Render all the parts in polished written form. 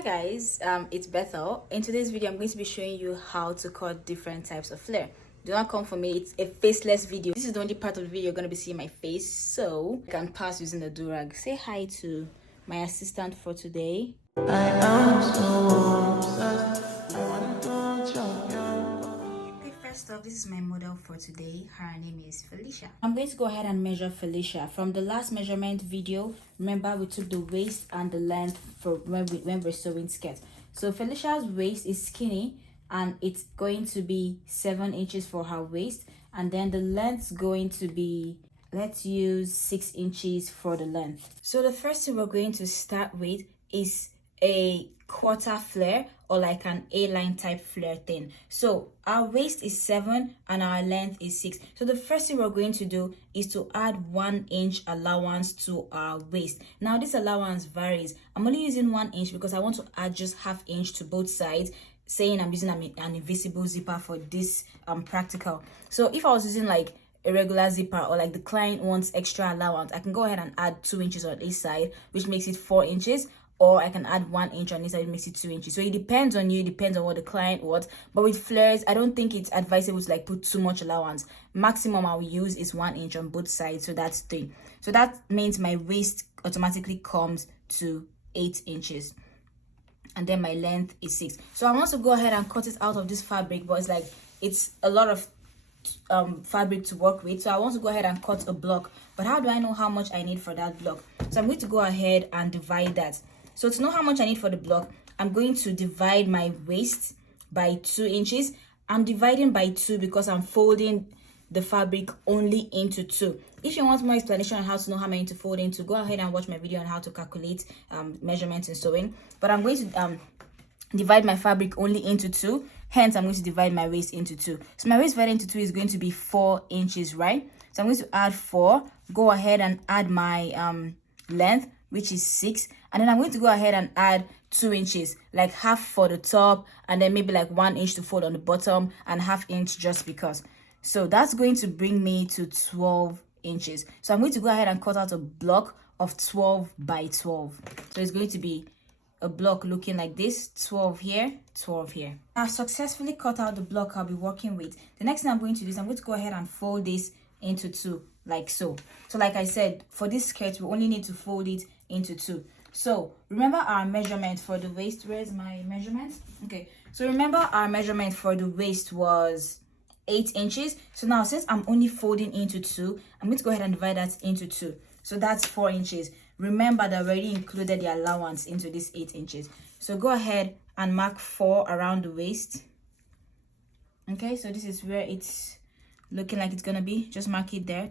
Hi guys, it's Bethel. In today's video I'm going to be showing you how to cut different types of flare. Do not come for me, it's a faceless video. This is the only part of the video you're going to be seeing my face, so you can pass using the do-rag. Say hi to my assistant for today. I am so obsessed. Okay, first off, this is my model for today. Her name is Felicia. I'm going to go ahead and measure Felicia. From the last measurement video, remember we took the waist and the length for when we're sewing skirts. So Felicia's waist is skinny and it's going to be 7 inches for her waist, and then the length's going to be, let's use 6 inches for the length. So the first thing we're going to start with is a quarter flare, or like an A-line type flare thing. So our waist is 7 and our length is 6. So the first thing we're going to do is to add 1 inch allowance to our waist. Now this allowance varies. I'm only using 1 inch because I want to add just ½ inch to both sides, saying I'm using an invisible zipper for this practical. So if I was using like a regular zipper, or like the client wants extra allowance, I can go ahead and add 2 inches on each side, which makes it 4 inches. Or I can add 1 inch on this side, it makes it 2 inches. So it depends on you, it depends on what the client wants. But with flares, I don't think it's advisable to like put too much allowance. Maximum I will use is 1 inch on both sides, so that's 3. So that means my waist automatically comes to 8 inches. And then my length is 6. So I want to go ahead and cut it out of this fabric, but it's a lot of fabric to work with, so I want to go ahead and cut a block. But how do I know how much I need for that block? So I'm going to go ahead and divide that. So to know how much I need for the block, I'm going to divide my waist by 2 inches. I'm dividing by 2 because I'm folding the fabric only into 2. If you want more explanation on how to know how many to fold into, go ahead and watch my video on how to calculate measurements in sewing. But I'm going to divide my fabric only into 2. Hence, I'm going to divide my waist into 2. So my waist divided into 2 is going to be 4 inches, right? So I'm going to add 4. Go ahead and add my length, which is 6. And then I'm going to go ahead and add 2 inches, like half for the top, and then maybe like 1 inch to fold on the bottom, and ½ inch just because. So that's going to bring me to 12 inches. So I'm going to go ahead and cut out a block of 12 by 12. So it's going to be a block looking like this, 12 here, 12 here. I've successfully cut out the block I'll be working with. The next thing I'm going to do is I'm going to go ahead and fold this into 2, like so. So like I said, for this skirt, we only need to fold it into 2. So remember our measurement for the waist. Where's my measurement? Okay, so remember our measurement for the waist was 8 inches. So now since I'm only folding into 2, I'm going to go ahead and divide that into 2. So that's 4 inches. Remember that we already included the allowance into this 8 inches. So go ahead and mark 4 around the waist. Okay, so this is where it's looking like it's gonna be. Just mark it there.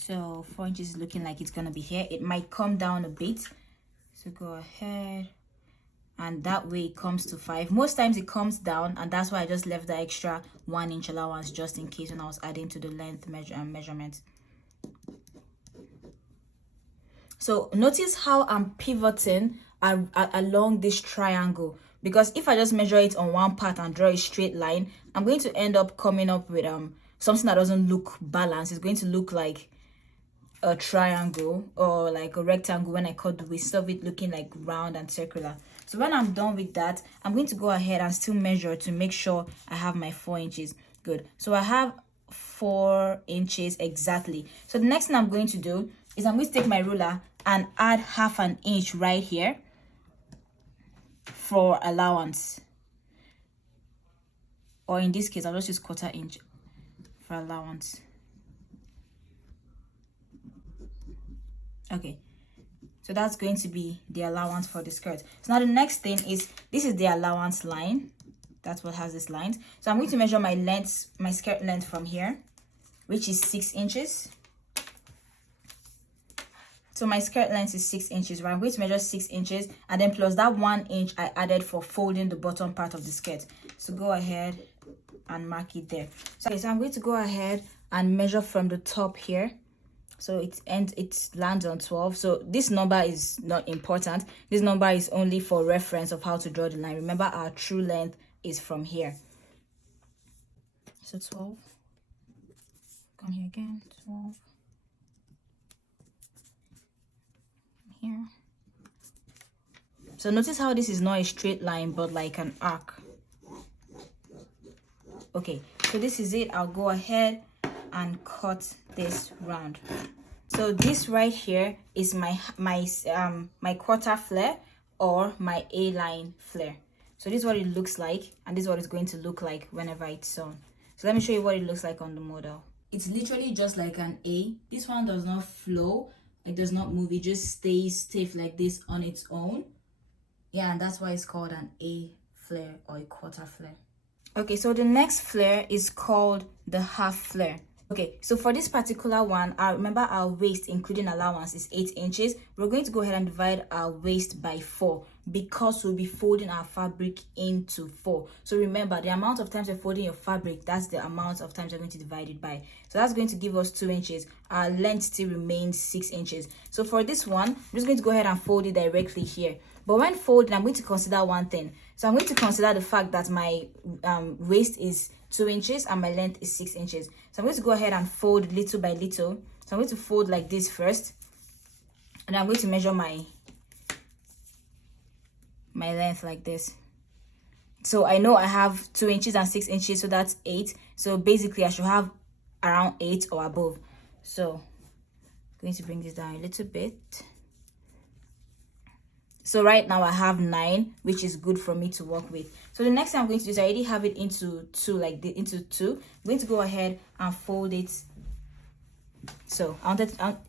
So 4 inches is looking like it's gonna be here. It might come down a bit. So go ahead. And that way it comes to 5. Most times it comes down, and that's why I just left the extra 1 inch allowance just in case when I was adding to the length measurement. So notice how I'm pivoting along this triangle, because if I just measure it on one part and draw a straight line, I'm going to end up coming up with something that doesn't look balanced. It's going to look like a triangle or like a rectangle when I cut the waist, instead of it looking like round and circular. So when I'm done with that, I'm going to go ahead and still measure to make sure I have my 4 inches. Good. So I have 4 inches exactly. So the next thing I'm going to do is I'm going to take my ruler and add ½ inch right here for allowance. Or in this case, I'll just use 1/4 inch for allowance. Okay, so that's going to be the allowance for the skirt. So now the next thing is, this is the allowance line. That's what has this line. So I'm going to measure my length, my skirt length from here, which is 6 inches. So my skirt length is 6 inches, right? I'm going to measure 6 inches, and then plus that 1 inch I added for folding the bottom part of the skirt. So go ahead and mark it there. So, okay, so I'm going to go ahead and measure from the top here. So it lands on 12. So this number is not important. This number is only for reference of how to draw the line. Remember, our true length is from here. So 12. Come here again. 12. Here. So notice how this is not a straight line but like an arc. Okay, so this is it. I'll go ahead and cut this round. So this right here is my quarter flare or my A-line flare. So this is what it looks like, and this is what it's going to look like whenever it's sewn. So let me show you what it looks like on the model. It's literally just like an A. This one does not flow, it does not move, it just stays stiff like this on its own. Yeah, and that's why it's called an A flare or a quarter flare. Okay, so the next flare is called the half flare. Okay, so for this particular one, remember our waist including allowance is 8 inches. We're going to go ahead and divide our waist by 4 because we'll be folding our fabric into 4. So remember, the amount of times you're folding your fabric, that's the amount of times you're going to divide it by. So that's going to give us 2 inches. Our length still remains 6 inches. So for this one, I'm just going to go ahead and fold it directly here. But when folding, I'm going to consider one thing. So I'm going to consider the fact that my waist is 2 inches and my length is 6 inches. So I'm going to go ahead and fold little by little. So I'm going to fold like this first, and I'm going to measure my length like this. So I know I have 2 inches and 6 inches, so that's 8. So basically I should have around 8 or above. So I'm going to bring this down a little bit. So right now I have 9, which is good for me to work with. So the next thing I'm going to do is I already have it into 2, like the into 2. I'm going to go ahead and fold it. So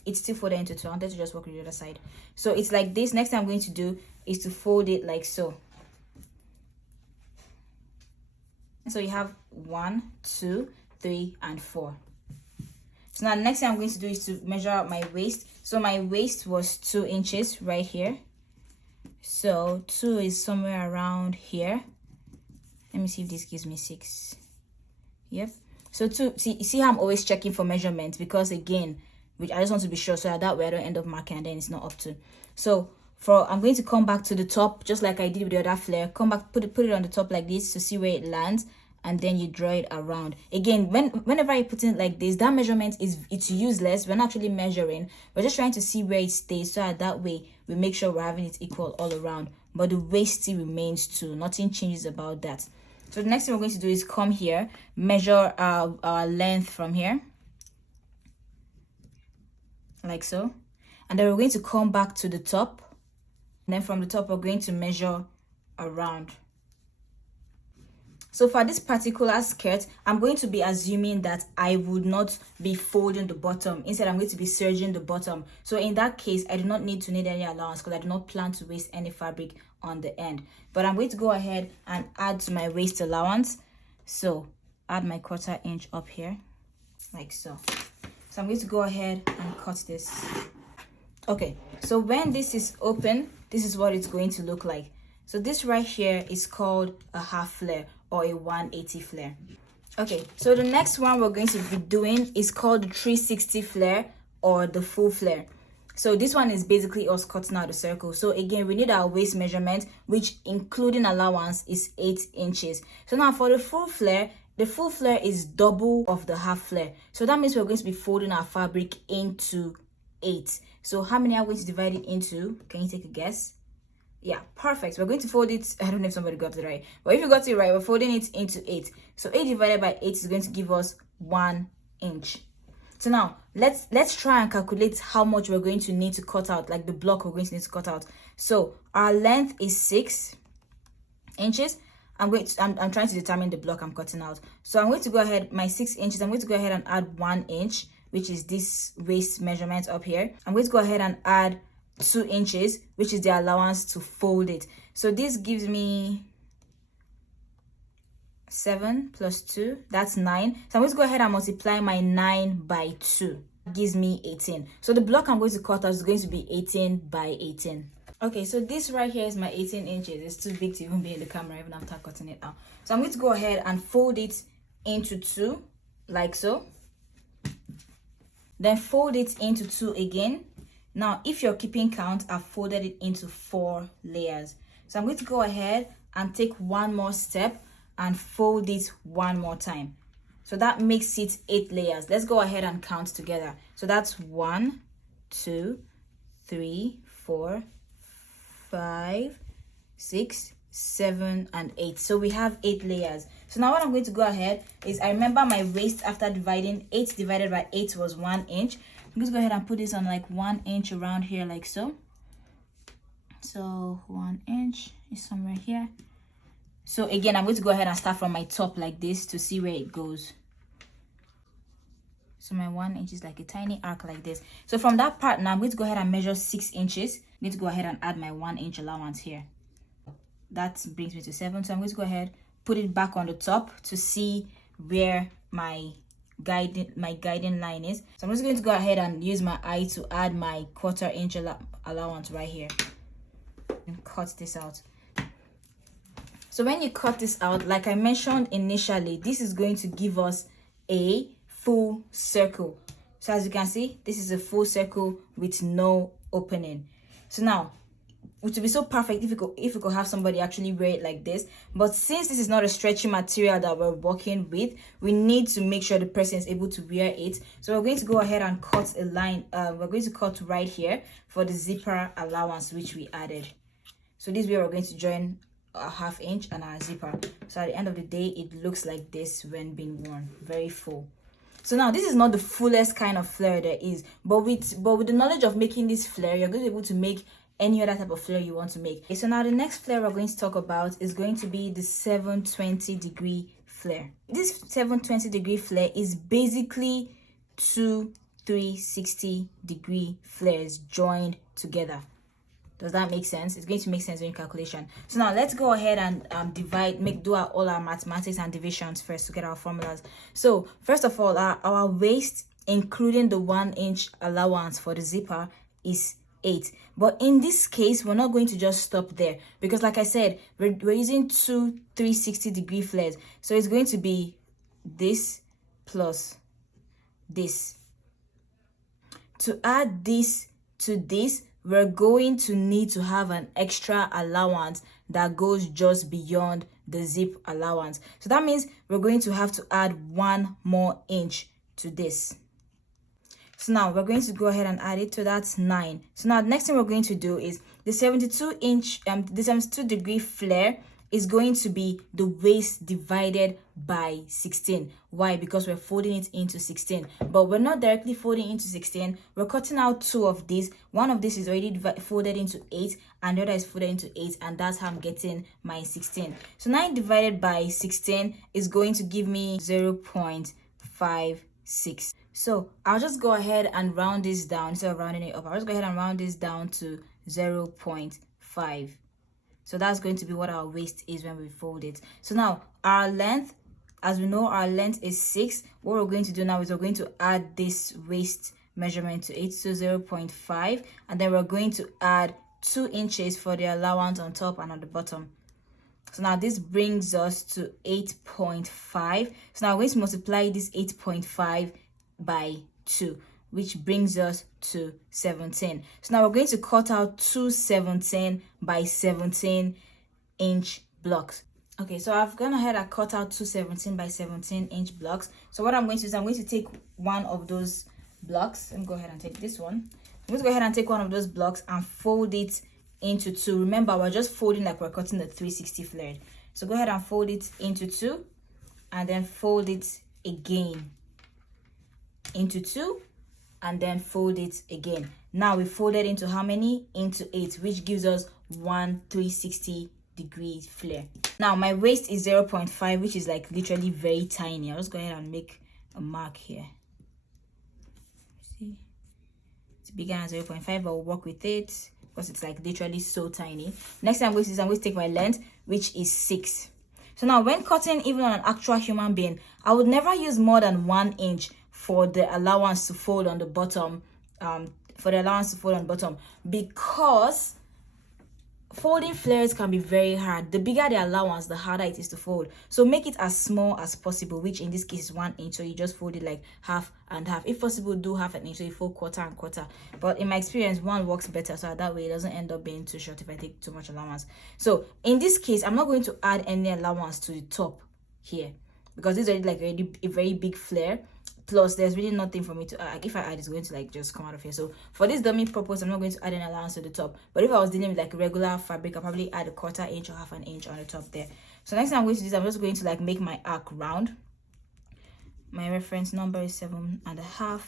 it's still folded into 2. I wanted to just work with the other side. So it's like this. Next thing I'm going to do is to fold it like so. So you have 1, 2, 3, and 4. So now the next thing I'm going to do is to measure out my waist. So my waist was 2 inches right here. So 2 is somewhere around here. Let me see if this gives me 6. Yep. So 2, see how I'm always checking for measurements, because again, I just want to be sure so that way I don't end up marking and then it's not up to. So I'm going to come back to the top just like I did with the other flare. Come back, put it on the top like this to see where it lands, and then you draw it around. Again, whenever I put it like this, that measurement it's useless. We're not actually measuring, we're just trying to see where it stays, so that way we make sure we're having it equal all around, but the waist still remains 2. Nothing changes about that. So the next thing we're going to do is come here, measure our length from here like so, and then we're going to come back to the top, and then from the top we're going to measure around. So for this particular skirt, I'm going to be assuming that I would not be folding the bottom. Instead, I'm going to be serging the bottom. So in that case, I do not need any allowance because I do not plan to waste any fabric on the end. But I'm going to go ahead and add to my waist allowance. So add my 1/4 inch up here, like so. So I'm going to go ahead and cut this. Okay, so when this is open, this is what it's going to look like. So this right here is called a half flare or a 180 flare. Okay, so the next one we're going to be doing is called the 360 flare or the full flare. So this one is basically us cutting out a circle. So again, we need our waist measurement, which including allowance is 8 inches. So now for the full flare is double of the half flare. So that means we're going to be folding our fabric into 8. So how many are we going to divide it into? Can you take a guess? Yeah, perfect. We're going to fold it. I don't know if somebody got it right, but if you got it right, we're folding it into 8. So 8 divided by 8 is going to give us 1 inch. So now let's try and calculate how much we're going to need to cut out, like the block we're going to need to cut out. So our length is 6 inches. I'm trying to determine the block I'm cutting out. So I'm going to go ahead, my 6 inches, I'm going to go ahead and add 1 inch, which is this waist measurement up here. I'm going to go ahead and add 2 inches, which is the allowance to fold it. So this gives me 7 plus 2, that's 9. So I'm going to go ahead and multiply my 9 by 2. That gives me 18. So the block I'm going to cut out is going to be 18 by 18. Okay, so this right here is my 18 inches. It's too big to even be in the camera even after cutting it out. So I'm going to go ahead and fold it into 2, like so. Then fold it into 2 again. Now, if you're keeping count, I've folded it into 4 layers. So I'm going to go ahead and take one more step and fold it one more time. So that makes it 8 layers. Let's go ahead and count together. So that's 1, 2, 3, 4, 5, 6, 7, and 8. So we have 8 layers. So now what I'm going to go ahead is, I remember my waist after dividing, 8 divided by 8 was 1 inch. I'm going to go ahead and put this on like 1 inch around here, like so. So 1 inch is somewhere here. So again, I'm going to go ahead and start from my top like this to see where it goes. So my 1 inch is like a tiny arc like this. So from that part now, I'm going to go ahead and measure 6 inches. I'm going to go ahead and add my 1 inch allowance here. That brings me to 7. So I'm going to go ahead, put it back on the top to see where my guiding line is. So I'm just going to go ahead and use my eye to add my 1/4 inch allowance right here and cut this out. So when you cut this out, like I mentioned initially, this is going to give us a full circle. So as you can see, this is a full circle with no opening. So now, it would be so perfect if we could have somebody actually wear it like this, but since this is not a stretchy material that we're working with, we need to make sure the person is able to wear it. So we're going to go ahead and cut a line. We're going to cut right here for the zipper allowance which we added. So this way we're going to join a 1/2 inch and our zipper. So at the end of the day, it looks like this when being worn, very full. So now this is not the fullest kind of flare there is, but with the knowledge of making this flare, you're going to be able to make any other type of flare you want to make. Okay, so now the next flare we're going to talk about is going to be the 720-degree flare. This 720-degree flare is basically 2 360-degree flares joined together. Does that make sense? It's going to make sense in calculation. So now let's go ahead and do all our mathematics and divisions first to get our formulas. So first of all, our waist, including the 1 inch allowance for the zipper, is 8. But in this case, we're not going to just stop there, because like I said, we're using 2 360-degree flares. So it's going to be this plus this. To add this to this, we're going to need to have an extra allowance that goes just beyond the zip allowance. So that means we're going to have to add 1 more inch to this. So now we're going to go ahead and add it, so that's 9. So now the next thing we're going to do is the 72-degree flare is going to be the waist divided by 16. Why? Because we're folding it into 16, but we're not directly folding into 16. We're cutting out 2 of these. One of this is already folded into 8, and the other is folded into 8, and that's how I'm getting my 16. So 9 divided by 16 is going to give me 0.56. So I'll just go ahead and round this down. Instead of rounding it up, I'll just go ahead and round this down to 0.5. So that's going to be what our waist is when we fold it. So now our length, as we know, our length is 6. What we're going to do now is we're going to add this waist measurement to it, so 0.5, and then we're going to add 2 inches for the allowance on top and on the bottom. So now this brings us to 8.5. So now we're going to multiply this 8.5 by 2, which brings us to 17. So now we're going to cut out 2 17 by 17 inch blocks. Okay, so I've gone ahead and cut out 2 17 by 17 inch blocks. So what I'm going to do is I'm going to take one of those blocks. Let me go ahead and take this one. I'm going to go ahead and take one of those blocks and fold it into 2. Remember, we're just folding like we're cutting the 360 flare. So go ahead and fold it into 2, and then fold it again into 2, and then fold it again. Now we folded into how many? Into 8, which gives us 1 360-degree flare. Now my waist is 0.5, which is like literally very tiny. I'll just go ahead and make a mark here. See, it's bigger than 0.5, but we'll work with it because it's like literally so tiny. Next thing I'm going to do is I'm going to take my length, which is 6. So now when cutting even on an actual human being, I would never use more than 1 inch for the allowance to fold on the bottom, because folding flares can be very hard. The bigger the allowance, the harder it is to fold. So make it as small as possible, which in this case is 1 inch. So you just fold it like half and half. If possible, do half an inch, so you fold 1/4 and 1/4. But in my experience, 1 works better, so that way it doesn't end up being too short if I take too much allowance. So in this case, I'm not going to add any allowance to the top here, because this is already like a very big flare. plus there's really nothing for me to add. If I add, it's going to like just come out of here. So for this dummy purpose, I'm not going to add an allowance to the top. But if I was dealing with like regular fabric, I'll probably add a 1/4 inch or 1/2 inch on the top there. So next thing I'm going to do is I'm just going to like make my arc round. My reference number is 7.5.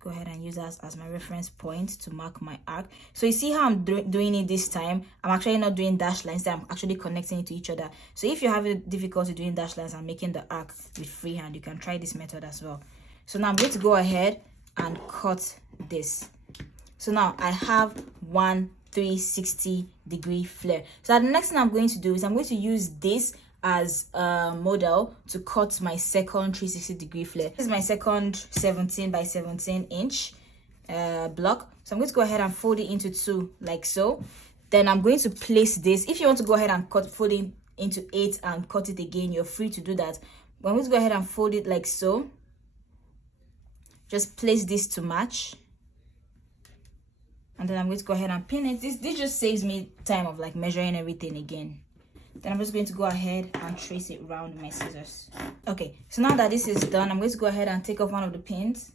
Go ahead and use that as my reference point to mark my arc. So you see how I'm doing it this time. I'm actually not doing dash lines, I'm actually connecting it to each other. So if you're having difficulty doing dash lines and making the arc with freehand, you can try this method as well. So now I'm going to go ahead and cut this. So now I have one 360-degree flare. So the next thing I'm going to do is I'm going to use this as a model to cut my second 360-degree flare. This is my second 17 by 17 inch block. So I'm going to go ahead and fold it into 2 like so. Then I'm going to place this. If you want to go ahead and fold it into 8 and cut it again, you're free to do that. But I'm going to go ahead and fold it like so. Just place this to match. And then I'm going to go ahead and pin it. This just saves me time of like measuring everything again. Then I'm just going to go ahead and trace it around with my scissors. Okay, so now that this is done, I'm going to go ahead and take off one of the pins.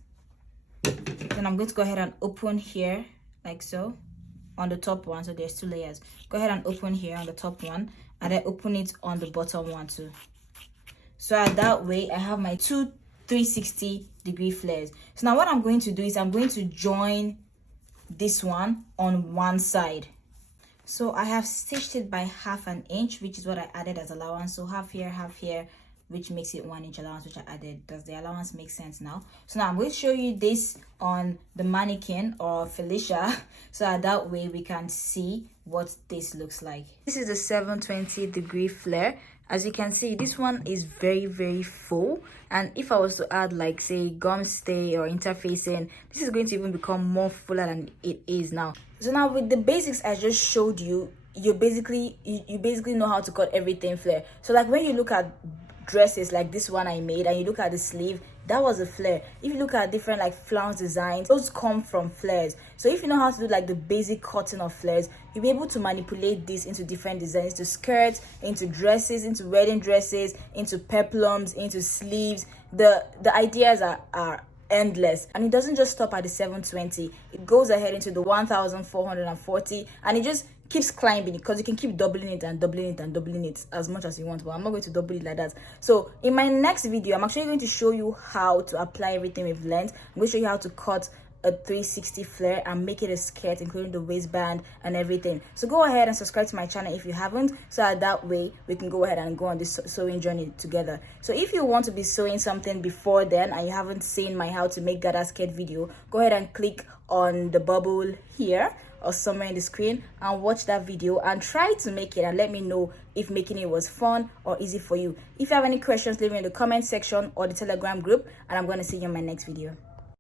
Then I'm going to go ahead and open here like so on the top one. So there's 2 layers. Go ahead and open here on the top one, and then open it on the bottom one too. So that way I have my 2 360-degree flares. So now what I'm going to do is I'm going to join this one on one side. So I have stitched it by 1/2 inch, which is what I added as allowance. So half here, which makes it 1 inch allowance, which I added. Does the allowance make sense now? So now I'm going to show you this on the mannequin or Felicia, so that way we can see what this looks like. This is the 720-degree flare. As you can see, this one is very full, and if I was to add like say gum stay or interfacing, this is going to even become more fuller than it is now. So now with the basics I just showed you, you basically know how to cut everything flare. So like when you look at dresses like this one I made and you look at the sleeve, that was a flare. If you look at different like flounce designs, those come from flares. So if you know how to do like the basic cutting of flares, you'll be able to manipulate this into different designs, into skirts, into dresses, into wedding dresses, into peplums, into sleeves. The ideas are endless, and it doesn't just stop at the 720. It goes ahead into the 1440, and it just keeps climbing because you can keep doubling it and doubling it and doubling it as much as you want, but I'm not going to double it like that. So in my next video, I'm actually going to show you how to apply everything with length. I'm going to show you how to cut a 360 flare and make it a skirt, including the waistband and everything. So go ahead and subscribe to my channel if you haven't, so that way we can go ahead and go on this sewing journey together. So if you want to be sewing something before then and you haven't seen my how to make Gada skirt video, go ahead and click on the bubble here or somewhere in the screen and watch that video and try to make it, and let me know if making it was fun or easy for you. If you have any questions, leave me in the comment section or the Telegram group, and I'm going to see you in my next video.